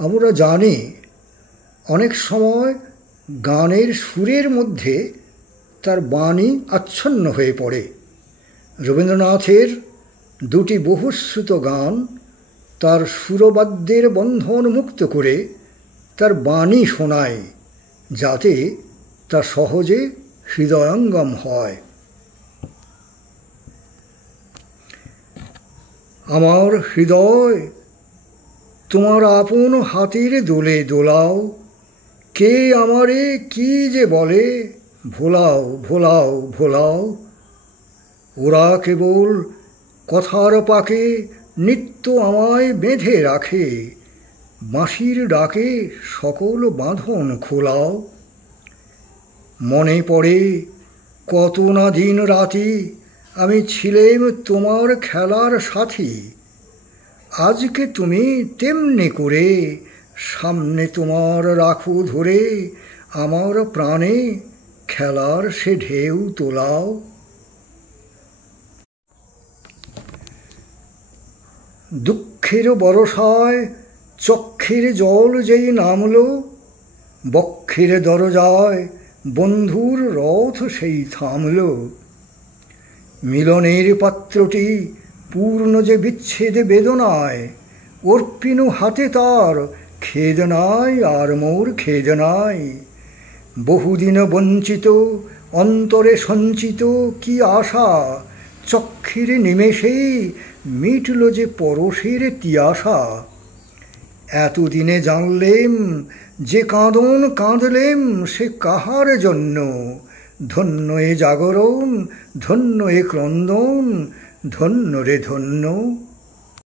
আমরা জানি অনেক সময় গানের সুরের মধ্যে তার বাণী আচ্ছন্ন হয়ে পড়ে। রবীন্দ্রনাথের দুটি বহুশ্রুত গান তার সুরবাদ্যের বন্ধন মুক্ত করে তার বাণী শোনায়, যাতে তা সহজে হৃদয়ঙ্গম হয়। আমার হৃদয় তোমার আপন হাতের দোলে দোলাও, কে আমারে কি যে বলে ভোলাও ভোলাও ভোলাও। ওরা কেবল কথার পাকে নিত্য আমায় বেঁধে রাখে, বাঁশির ডাকে সকল বাঁধন খোলাও। মনে পড়ে কত না দিন রাতি আমি ছিলেম তোমার খেলার সাথী, আজকে তুমি তেমনি করে সামনে তোমার রাখো ধরে আমার প্রাণে খেলার সে ঢেউ তোলাও। দুঃখের বরষায় চক্ষের জল যেই নামল, বক্ষের দরজায় বন্ধুর রথ সেই থামল। মিলনের পাত্রটি পূর্ণ যে বিচ্ছেদ বেদনায়, অর্পিণ হাতে তার খেদ নাই আর মোর খেদ নাই। বহুদিন বঞ্চিত অন্তরে সঞ্চিত কি আশা, চক্ষের নিমেষেই মিটল যে পরশের তিয়াশা। এতদিনে জানলেম যে কাঁদন কাঁদলেম সে কাহার জন্য, ধন্য এ জাগরণ ধন্য এ ক্রন্দন ধন্য রে ধন্য।